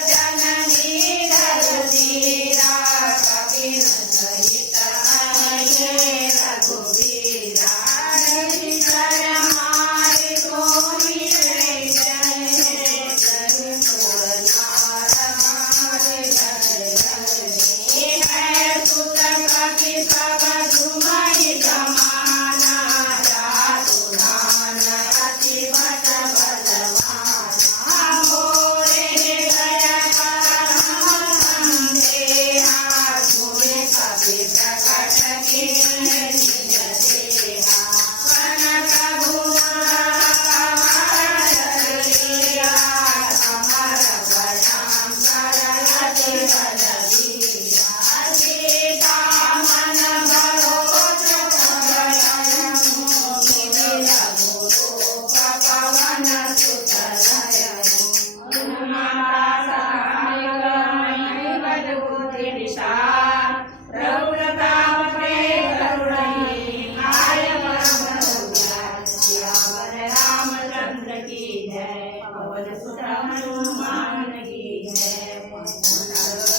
जननी धरतीरा कबीर सहित आए रघुवीरा कर हमारे कोई जय नार हमारे है सुत कवि सब तुम्हारी जमाना तुनान अति भट बलवाना मोरे गया कवि प्रकट की हनुमान की जय।